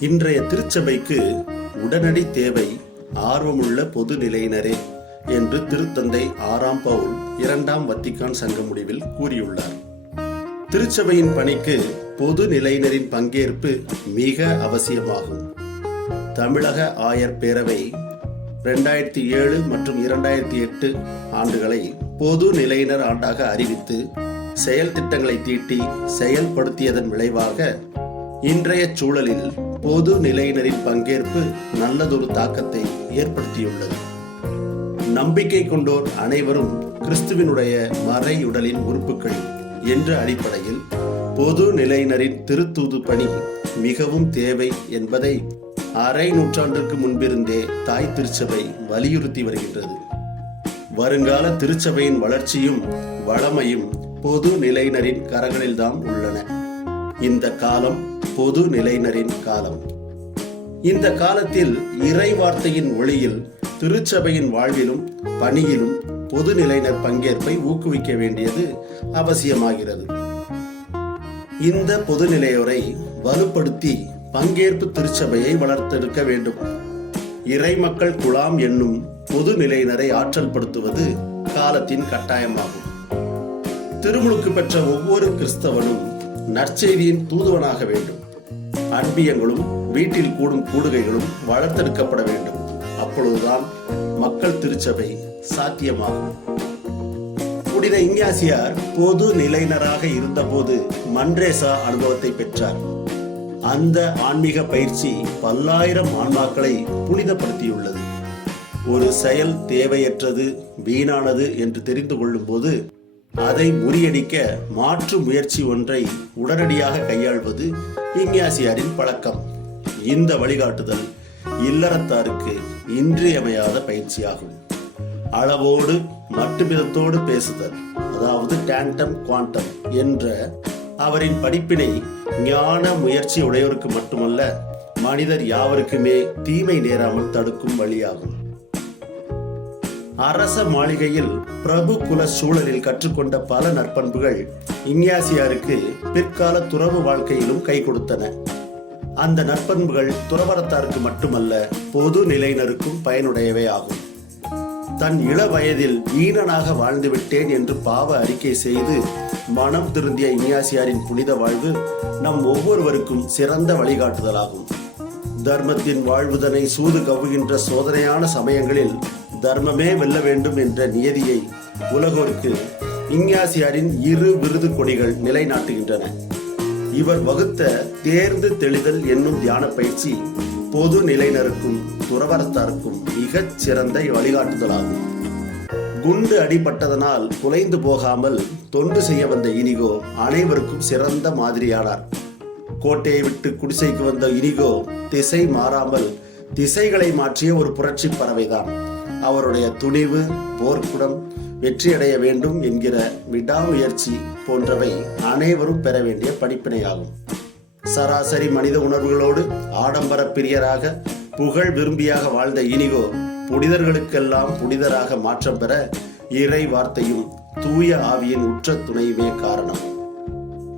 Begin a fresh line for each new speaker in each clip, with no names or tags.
இன்றைய திருச்சபைக்கு உடனடி தேவை ஆர்வமுள்ள பொது நிலையினரே என்று திருத்தந்தை ஆறாம் பவுல் இரண்டாம் வத்திக்கான் சங்க முடிவில் கூறியுள்ளார். திருச்சபையின் பணிக்கு பொது நிலையினரின் பங்கேற்பு மிக அவசியமாகும். தமிழக ஆயர் பேரவை ரெண்டாயிரத்தி ஏழு மற்றும் இரண்டாயிரத்தி எட்டு ஆண்டுகளை பொது நிலையினர் ஆண்டாக அறிவித்து செயல் திட்டங்களை தீட்டி செயல்படுத்தியதன் விளைவாக இன்றைய சூழலில் பொது நிலையினரின் பங்கேற்பு நல்லதொரு தாக்கத்தை ஏற்படுத்தியுள்ளது. நம்பிக்கை கொண்டோர் அனைவரும் கிறிஸ்துவினுடைய மறையுடலின் உறுப்புகள் என்ற அடிப்படையில் பொது நிலையினரின் திருத்தூது பணி மிகவும் தேவை என்பதை அரை நூற்றாண்டுக்கு முன்பிருந்தே தாய் திருச்சபை வலியுறுத்தி வருகின்றது. வருங்கால திருச்சபையின் வளர்ச்சியும் வளமையும் பொது நிலையினரின் கரங்களில்தான் உள்ளன. இந்த காலம் பொது நிலையினரின் காலம். இந்த காலத்தில் இறை வார்த்தையின் ஒளியில் திருச்சபையின் வாழ்விலும் பணியிலும் பொது நிலையினர் பங்கேற்பை ஊக்குவிக்க வேண்டியது அவசியமாகிறது. இந்த பொதுநிலையோரை வலுப்படுத்தி பங்கேற்பு திருச்சபையை வளர்த்தெடுக்க வேண்டும். இறை மக்கள் குழாம் என்னும் பொது நிலையினரை ஆற்றல் படுத்துவது காலத்தின் கட்டாயமாகும். திருமுழுக்கு பெற்ற ஒவ்வொரு கிறிஸ்தவனும் நற்செய்தியின் தூதுவனாக வேண்டும். அன்பியங்களும் வீட்டில் கூடும் கூடுகைகளும் வளர்த்தெடுக்கப்பட வேண்டும். அப்பொழுதுதான் மக்கள் திருச்சபை சாத்தியமாகும். புனித இஞ்ஞாசியார் பொது நிலையினராக இருந்தபோது மன்றேசா அனுபவத்தை பெற்றார். அந்த ஆன்மீக பயிற்சி பல்லாயிரம் ஆன்மாக்களை புனிதப்படுத்தியுள்ளது. ஒரு செயல் தேவையற்றது வீணானது என்று தெரிந்து கொள்ளும் போது அதை முறியடிக்க மாற்று முயற்சி ஒன்றை உடனடியாக கையாள்வது இங்கியாசியாரின் பழக்கம். இந்த வழிகாட்டுதல் இல்லறத்தாருக்கு இன்றியமையாத பயிற்சியாகும். அளவோடு மட்டுமிதத்தோடு பேசுதல் அதாவது டேண்டம் குவாண்டம் என்ற அவரின் படிப்பினை ஞான முயற்சி உடையோருக்கு மட்டுமல்ல மனிதர் யாவருக்குமே தீமை நேராமல் தடுக்கும் வழியாகும். அரச மாளிகையில் பிரபு குல சூழலில் கற்றுக்கொண்ட பல நற்பண்புகள் இஞ்ஞாசியாருக்கு பிற்கால துறவு வாழ்க்கையிலும் கை கொடுத்தன. அந்த நற்பண்புகள் துறவரத்தாருக்கு மட்டுமல்ல பொது நிலையினருக்கும் பயனுடையவை ஆகும். தன் இள வயதில் ஈனனாக வாழ்ந்து விட்டேன் என்று பாவ அறிக்கை செய்து மனம் திருந்திய இனியாசியாரின் புனித வாழ்வு நம் ஒவ்வொருவருக்கும் சிறந்த வழிகாட்டுதலாகும். தர்மத்தின் வாழ்வுதனை சூது கவுகின்ற சோதனையான சமயங்களில் தர்மமே வெல்ல வேண்டும் என்ற நியதியை உலகோருக்கு இஞ்ஞாசியாரின் இரு விருது கொடிகள் நிலைநாட்டுகின்றன. இவர் வகுத்த தேர்ந்து தெளிதல் என்னும் தியான பயிற்சி பொது நிலையினருக்கும் துறவரத்தாருக்கும் மிகச் சிறந்த வழிகாட்டுதலாகும். குண்டு அடிபட்டதனால் குலைந்து போகாமல் தொண்டு செய்ய வந்த இனிகோ அனைவருக்கும் சிறந்த மாதிரியானார். கோட்டையை விட்டு குடிசைக்கு வந்த இனிகோ திசை மாறாமல் திசைகளை மாற்றிய ஒரு புரட்சி பறவைதான். அவருடைய துணிவு போர்க்குடம் வெற்றியடைய வேண்டும் என்கிற விடாமுயற்சி போன்றவை அனைவரும் பெற வேண்டிய படிப்பினையாகும். சராசரி மனித உணர்வுகளோடு ஆடம்பர பிரியராக புகழ் விரும்பியாக வாழ்ந்த இனிகோ புனிதர்களுக்கெல்லாம் புனிதராக மாற்றம் பெற இறை வார்த்தையும் தூய ஆவியின் உற்ற துணையுமே காரணம்.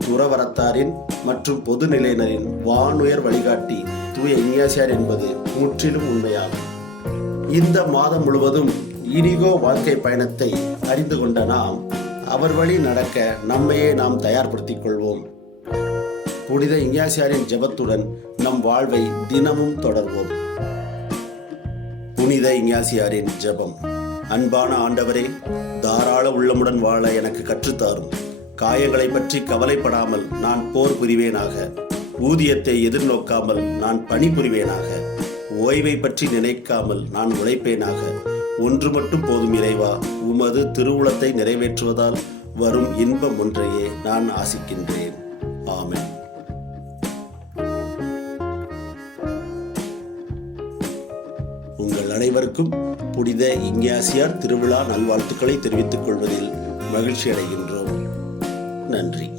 துறவரத்தாரின் மற்றும் பொதுநிலையினரின் வானுயர் வழிகாட்டி தூய இனியாசியார் என்பது முற்றிலும் உண்மையாகும். இந்த மாதம் முழுவதும் இனிகோ வாழ்க்கை பயணத்தை அறிந்து கொண்ட நாம் அவர் வழி நடக்க நம்மையே நாம் தயார்படுத்திக் கொள்வோம். புனித இஞ்ஞாசியாரின் ஜெபத்துடன் நம் வாழ்வை தினமும் தொடர்வோம். புனித இஞ்ஞாசியாரின் ஜெபம். அன்பான ஆண்டவரே தாராள உள்ளமுடன் வாழ எனக்கு கற்றுத்தாரும். காயங்களை பற்றி கவலைப்படாமல் நான் போர் புரிவேனாக. ஊதியத்தை எதிர்நோக்காமல் நான் பணி புரிவேனாக ஓய்வை பற்றி நினைக்காமல் நான் உழைப்பேனாக. ஒன்று மட்டும் போதும் இறைவா உமது திருவுளத்தை நிறைவேற்றுவதால் வரும் இன்பம் ஒன்றையே நான் ஆசிக்கின்றேன். ஆமென். உங்கள் அனைவருக்கும் புனித இஞ்ஞாசியார் திருவிழா நல்வாழ்த்துக்களை தெரிவித்துக் கொள்வதில் மகிழ்ச்சி அடைகின்றோம் நன்றி.